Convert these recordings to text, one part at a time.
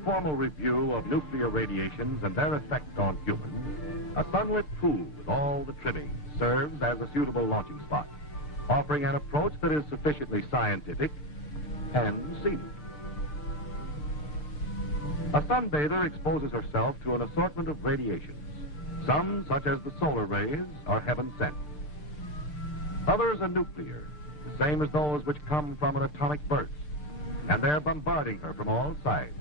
informal review of nuclear radiations and their effect on humans, a sunlit pool with all the trimmings serves as a suitable launching spot, offering an approach that is sufficiently scientific and scenic. A sunbather exposes herself to an assortment of radiations. Some, such as the solar rays, are heaven sent. Others are nuclear, the same as those which come from an atomic burst, and they're bombarding her from all sides.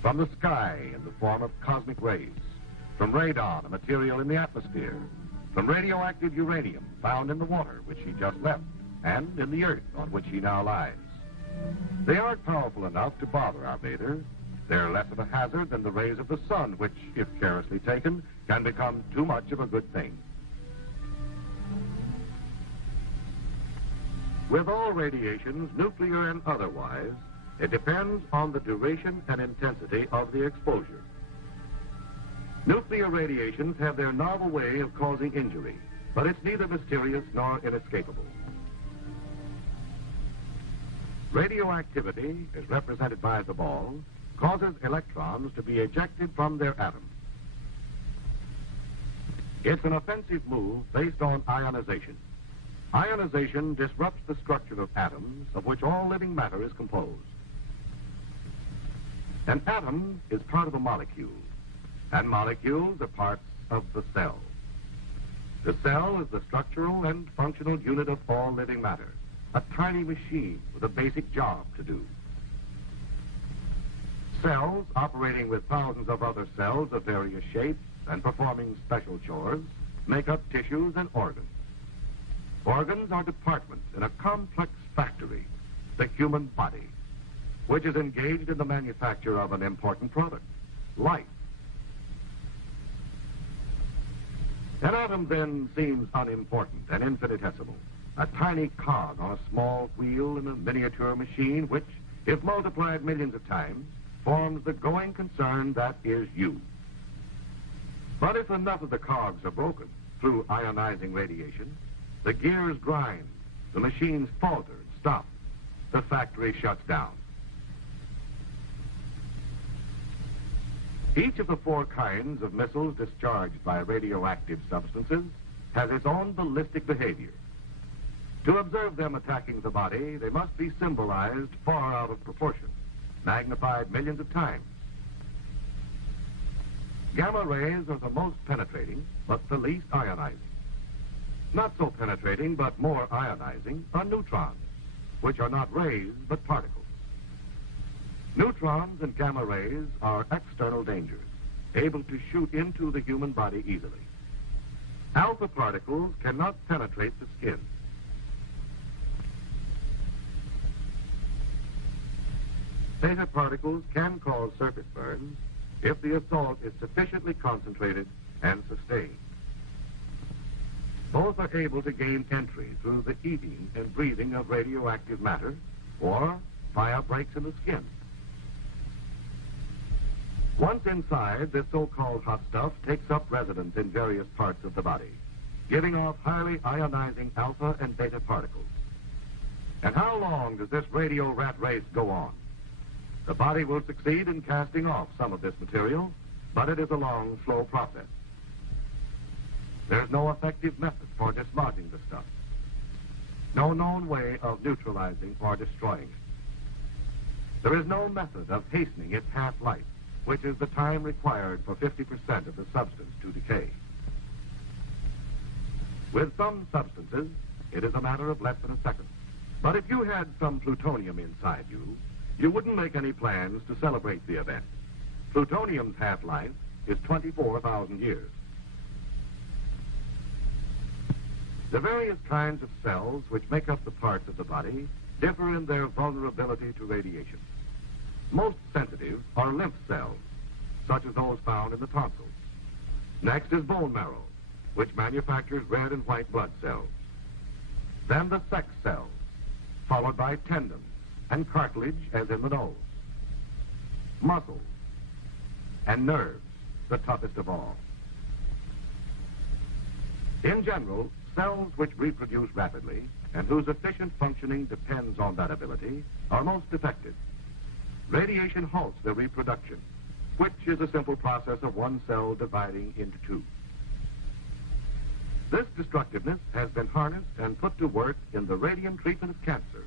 From the sky in the form of cosmic rays, from radon, a material in the atmosphere, from radioactive uranium found in the water which she just left, and in the earth on which she now lies. They aren't powerful enough to bother our bather. They're less of a hazard than the rays of the sun, which, if carelessly taken, can become too much of a good thing. With all radiations, nuclear and otherwise, it depends on the duration and intensity of the exposure. Nuclear radiations have their novel way of causing injury, but it's neither mysterious nor inescapable. Radioactivity, as represented by the ball, causes electrons to be ejected from their atoms. It's an offensive move based on ionization. Ionization disrupts the structure of atoms of which all living matter is composed. An atom is part of a molecule, and molecules are parts of the cell. The cell is the structural and functional unit of all living matter, a tiny machine with a basic job to do. Cells operating with thousands of other cells of various shapes and performing special chores make up tissues and organs. Organs are departments in a complex factory, the human body, which is engaged in the manufacture of an important product, life. An atom then seems unimportant and infinitesimal, a tiny cog on a small wheel in a miniature machine which, if multiplied millions of times, forms the going concern that is you. But if enough of the cogs are broken through ionizing radiation, the gears grind, the machines falter and stop, the factory shuts down. Each of the 4 kinds of missiles discharged by radioactive substances has its own ballistic behavior. To observe them attacking the body, they must be symbolized far out of proportion, magnified millions of times. Gamma rays are the most penetrating, but the least ionizing. Not so penetrating, but more ionizing, are neutrons, which are not rays, but particles. Neutrons and gamma rays are external dangers, able to shoot into the human body easily. Alpha particles cannot penetrate the skin. Beta particles can cause surface burns if the assault is sufficiently concentrated and sustained. Both are able to gain entry through the eating and breathing of radioactive matter or via breaks in the skin. Once inside, this so-called hot stuff takes up residence in various parts of the body, giving off highly ionizing alpha and beta particles. And how long does this radio rat race go on? The body will succeed in casting off some of this material, but it is a long, slow process. There's no effective method for dislodging the stuff. No known way of neutralizing or destroying it. There is no method of hastening its half-life, which is the time required for 50% of the substance to decay. With some substances, it is a matter of less than a second. But if you had some plutonium inside you, you wouldn't make any plans to celebrate the event. Plutonium's half-life is 24,000 years. The various kinds of cells which make up the parts of the body differ in their vulnerability to radiation. Most sensitive are lymph cells, such as those found in the tonsils. Next is bone marrow, which manufactures red and white blood cells. Then the sex cells, followed by tendons and cartilage, as in the nose, muscles, and nerves, the toughest of all. In general, cells which reproduce rapidly and whose efficient functioning depends on that ability are most effective. radiation halts their reproduction, which is a simple process of one cell dividing into two. This destructiveness has been harnessed and put to work in the radium treatment of cancer,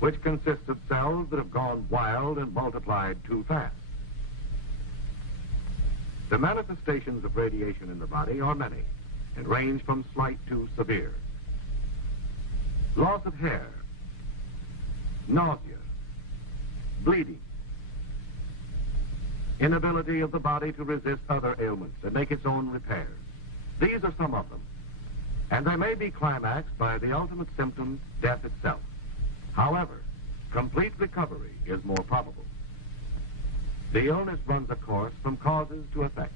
which consists of cells that have gone wild and multiplied too fast. The manifestations of radiation in the body are many and range from slight to severe. Loss of hair, nausea, bleeding, inability of the body to resist other ailments and make its own repairs. These are some of them. And they may be climaxed by the ultimate symptom, death itself. However, complete recovery is more probable. The illness runs a course from causes to effects.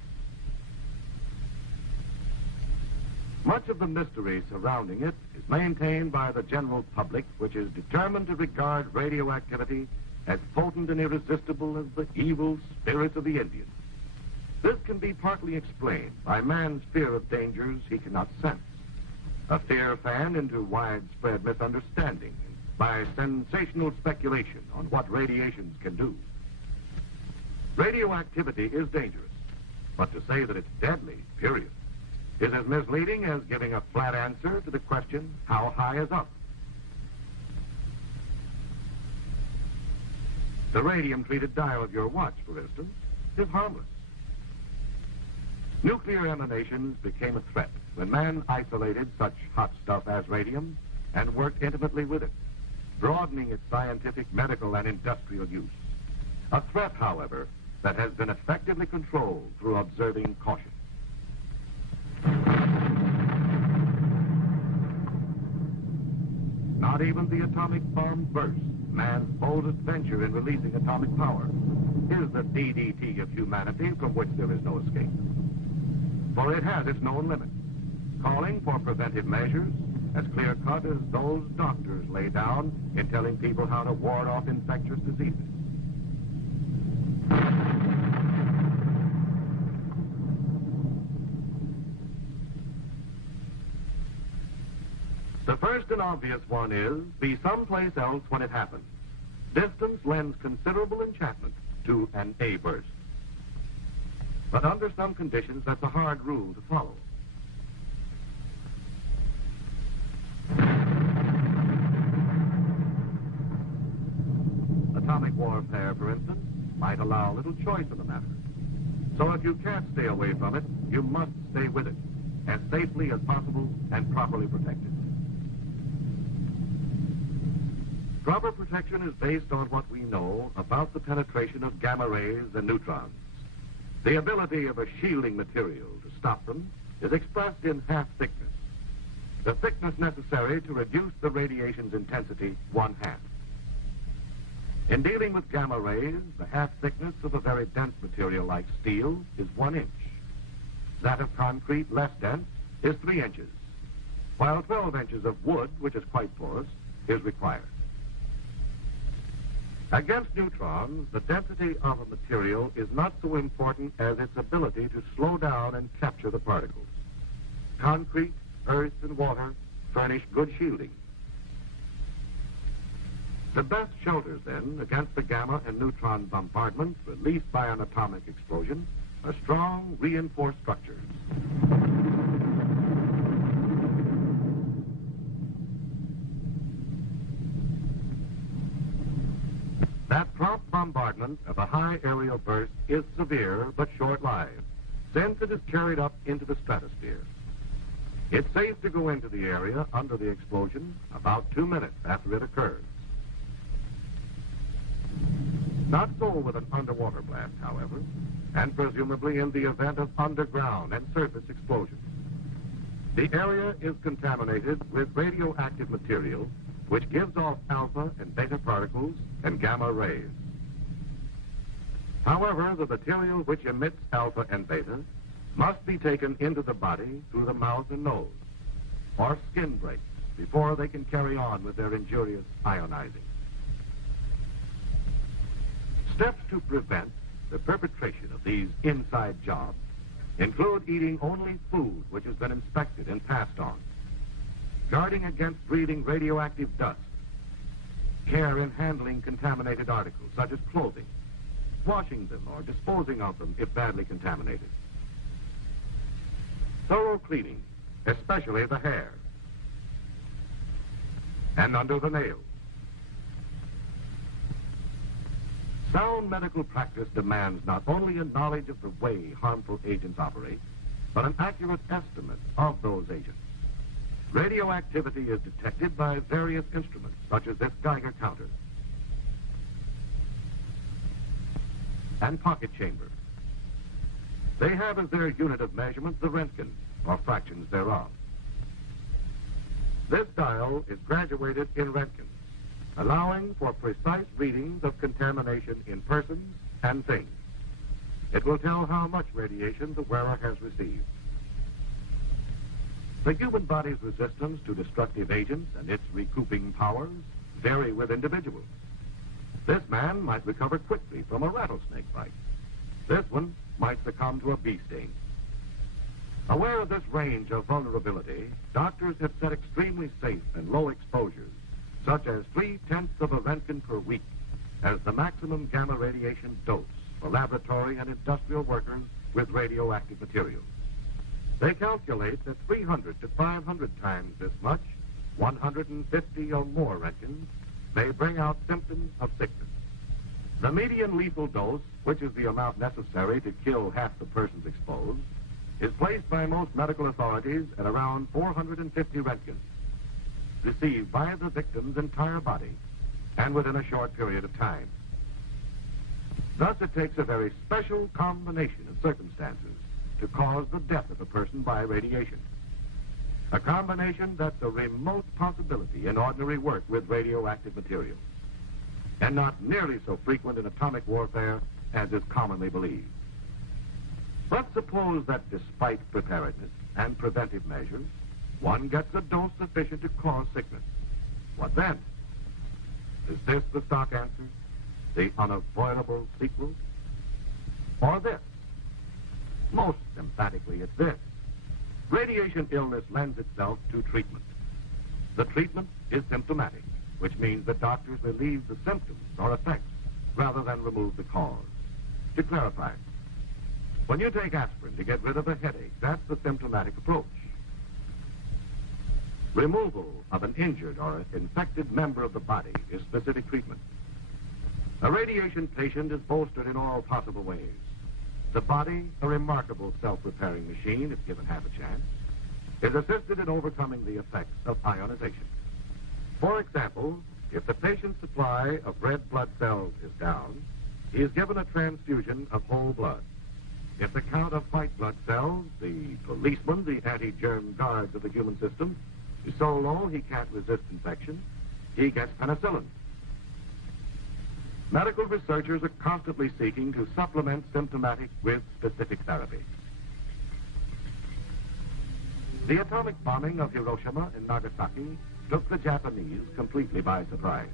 Much of the mystery surrounding it is maintained by the general public, which is determined to regard radioactivity as potent and irresistible as the evil spirits of the Indians. This can be partly explained by man's fear of dangers he cannot sense, a fear fanned into widespread misunderstanding by sensational speculation on what radiations can do. Radioactivity is dangerous, but to say that it's deadly, period, is as misleading as giving a flat answer to the question, how high is up? The radium-treated dial of your watch, for instance, is harmless. Nuclear emanations became a threat when man isolated such hot stuff as radium and worked intimately with it, broadening its scientific, medical, and industrial use. A threat, however, that has been effectively controlled through observing caution. Not even the atomic bomb burst, man's boldest venture in releasing atomic power, is the DDT of humanity from which there is no escape. For it has its known limits, calling for preventive measures as clear-cut as those doctors lay down in telling people how to ward off infectious diseases. The first and obvious one is, be someplace else when it happens. Distance lends considerable enchantment to an A burst. But under some conditions, that's a hard rule to follow. Atomic warfare, for instance, might allow little choice in the matter. So if you can't stay away from it, you must stay with it, as safely as possible and properly protected. Proper protection is based on what we know about the penetration of gamma rays and neutrons. The ability of a shielding material to stop them is expressed in half thickness, the thickness necessary to reduce the radiation's intensity 1/2. In dealing with gamma rays, the half thickness of a very dense material like steel is 1 inch. That of concrete, less dense, is 3 inches, while 12 inches of wood, which is quite porous, is required. Against neutrons, the density of a material is not so important as its ability to slow down and capture the particles. Concrete, earth, and water furnish good shielding. The best shelters, then, against the gamma and neutron bombardment released by an atomic explosion are strong, reinforced structures. That prompt bombardment of a high aerial burst is severe but short-lived, since it is carried up into the stratosphere. It's safe to go into the area under the explosion about 2 minutes after it occurs. Not so with an underwater blast, however, and presumably in the event of underground and surface explosions. The area is contaminated with radioactive material which gives off alpha and beta particles and gamma rays. However, the material which emits alpha and beta must be taken into the body through the mouth and nose, or skin breaks, before they can carry on with their injurious ionizing. Steps to prevent the perpetration of these inside jobs include eating only food which has been inspected and passed on, guarding against breathing radioactive dust, care in handling contaminated articles, such as clothing, washing them or disposing of them if badly contaminated. Thorough cleaning, especially the hair and under the nails. Sound medical practice demands not only a knowledge of the way harmful agents operate, but an accurate estimate of those agents. Radioactivity is detected by various instruments, such as this Geiger counter and pocket chamber. They have as their unit of measurement the Röntgen, or fractions thereof. This dial is graduated in Röntgen, allowing for precise readings of contamination in persons and things. It will tell how much radiation the wearer has received. The human body's resistance to destructive agents and its recouping powers vary with individuals. This man might recover quickly from a rattlesnake bite. This one might succumb to a bee sting. Aware of this range of vulnerability, doctors have set extremely safe and low exposures, such as 0.3 of a Röntgen per week, as the maximum gamma radiation dose for laboratory and industrial workers with radioactive materials. They calculate that 300 to 500 times this much, 150 or more Röntgens, may bring out symptoms of sickness. The median lethal dose, which is the amount necessary to kill half the persons exposed, is placed by most medical authorities at around 450 Röntgens, received by the victim's entire body and within a short period of time. Thus, it takes a very special combination of circumstances to cause the death of a person by radiation. A combination that's a remote possibility in ordinary work with radioactive materials, and not nearly so frequent in atomic warfare as is commonly believed. But suppose that despite preparedness and preventive measures, one gets a dose sufficient to cause sickness. What then? Is this the stock answer? The unavoidable sequel? Or this? Most emphatically, it's this. Radiation illness lends itself to treatment. The treatment is symptomatic, which means that doctors relieve the symptoms or effects rather than remove the cause. To clarify, when you take aspirin to get rid of a headache, that's the symptomatic approach. Removal of an injured or infected member of the body is specific treatment. A radiation patient is bolstered in all possible ways. The body, a remarkable self-repairing machine if given half a chance, is assisted in overcoming the effects of ionization. For example, if the patient's supply of red blood cells is down, he is given a transfusion of whole blood. If the count of white blood cells, the policemen, the anti-germ guards of the human system, is so low he can't resist infection, he gets penicillin. Medical researchers are constantly seeking to supplement symptomatic with specific therapy. The atomic bombing of Hiroshima and Nagasaki took the Japanese completely by surprise.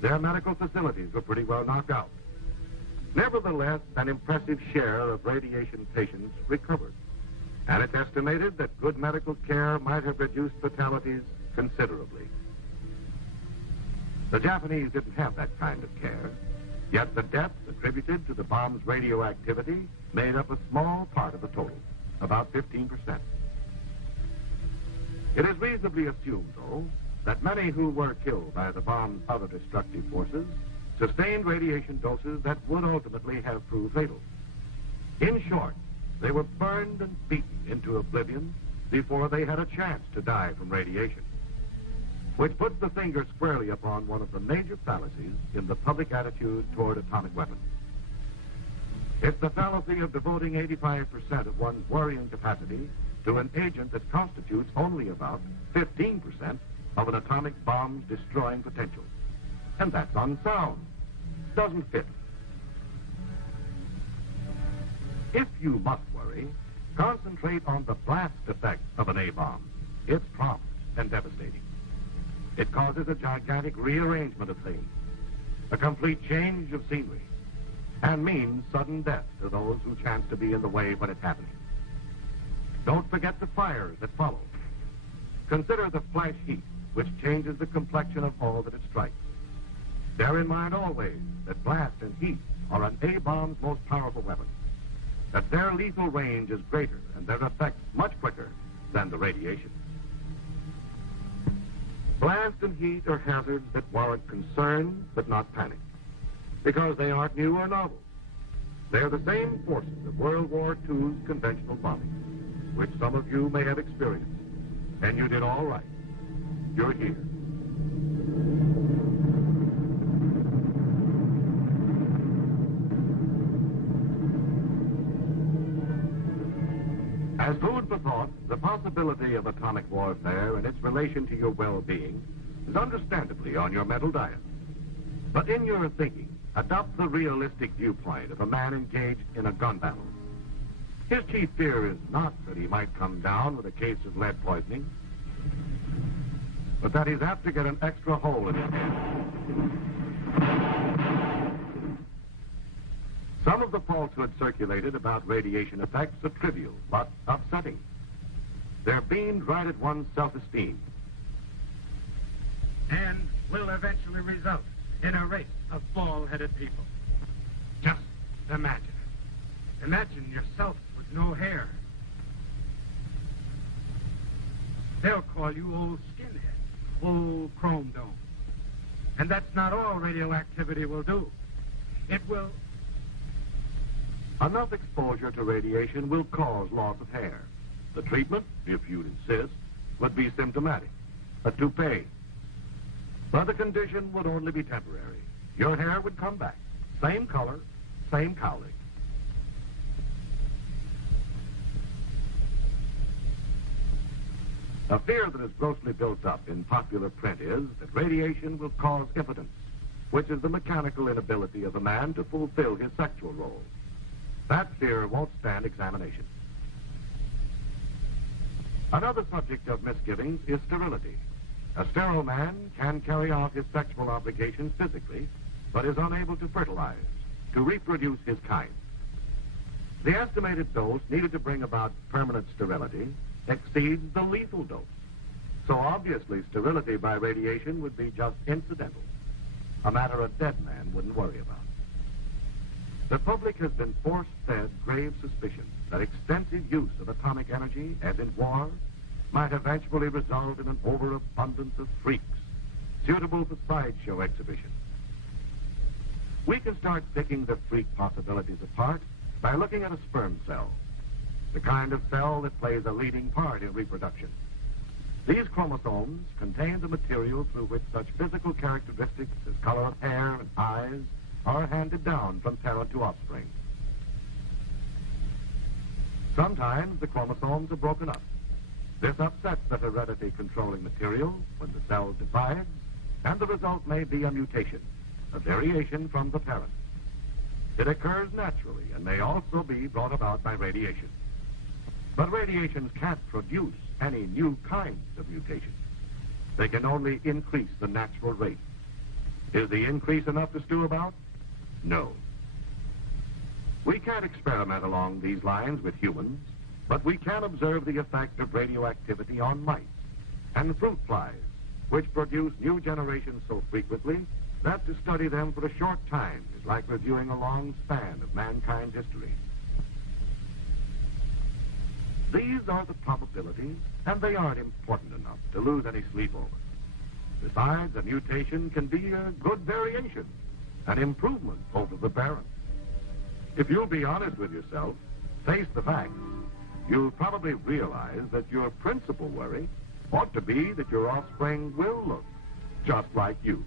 Their medical facilities were pretty well knocked out. Nevertheless, an impressive share of radiation patients recovered, and it's estimated that good medical care might have reduced fatalities considerably. The Japanese didn't have that kind of care, yet the deaths attributed to the bomb's radioactivity made up a small part of the total, about 15%. It is reasonably assumed, though, that many who were killed by the bomb's other destructive forces sustained radiation doses that would ultimately have proved fatal. In short, they were burned and beaten into oblivion before they had a chance to die from radiation, which puts the finger squarely upon one of the major fallacies in the public attitude toward atomic weapons. It's the fallacy of devoting 85% of one's worrying capacity to an agent that constitutes only about 15% of an atomic bomb's destroying potential. And that's unsound. Doesn't fit. If you must worry, concentrate on the blast effect of an A-bomb. It's prompt and devastating. It causes a gigantic rearrangement of things, a complete change of scenery, and means sudden death to those who chance to be in the way when it's happening. Don't forget the fires that follow. Consider the flash heat, which changes the complexion of all that it strikes. Bear in mind always that blast and heat are an A-bomb's most powerful weapon, that their lethal range is greater and their effects much quicker than the radiation. Blast and heat are hazards that warrant concern but not panic, because they aren't new or novel. They're the same forces of World War II's conventional bombing, which some of you may have experienced. And you did all right. You're here. As food for thought, the possibility of atomic warfare and its relation to your well-being is understandably on your mental diet. But in your thinking, adopt the realistic viewpoint of a man engaged in a gun battle. His chief fear is not that he might come down with a case of lead poisoning, but that he's apt to get an extra hole in his head. Some of the falsehoods circulated about radiation effects are trivial, but upsetting. They're beamed right at one's self-esteem. And will eventually result in a race of bald-headed people. Just imagine it. Imagine yourself with no hair. They'll call you old skinhead, old chrome dome. And that's not all radioactivity will do. It will... Enough exposure to radiation will cause loss of hair. The treatment, if you'd insist, would be symptomatic, a toupee. But the condition would only be temporary. Your hair would come back, same color, same cowling. A fear that is grossly built up in popular print is that radiation will cause impotence, which is the mechanical inability of a man to fulfill his sexual role. That fear won't stand examination. Another subject of misgivings is sterility. A sterile man can carry out his sexual obligations physically, but is unable to fertilize, to reproduce his kind. The estimated dose needed to bring about permanent sterility exceeds the lethal dose. So obviously sterility by radiation would be just incidental, a matter a dead man wouldn't worry about. The public has been force-fed grave suspicion that extensive use of atomic energy, as in war, might eventually result in an overabundance of freaks, suitable for sideshow exhibition. We can start picking the freak possibilities apart by looking at a sperm cell, the kind of cell that plays a leading part in reproduction. These chromosomes contain the material through which such physical characteristics as color of hair and eyes are handed down from parent to offspring. Sometimes the chromosomes are broken up. This upsets the heredity controlling material when the cell divides, and the result may be a mutation, a variation from the parent. It occurs naturally and may also be brought about by radiation. But radiations can't produce any new kinds of mutations. They can only increase the natural rate. Is the increase enough to stew about? No. We can't experiment along these lines with humans, but we can observe the effect of radioactivity on mice and fruit flies, which produce new generations so frequently that to study them for a short time is like reviewing a long span of mankind's history. These are the probabilities, and they aren't important enough to lose any sleep over. Besides, a mutation can be a good variation, an improvement over the parent. If you'll be honest with yourself, face the facts, you'll probably realize that your principal worry ought to be that your offspring will look just like you.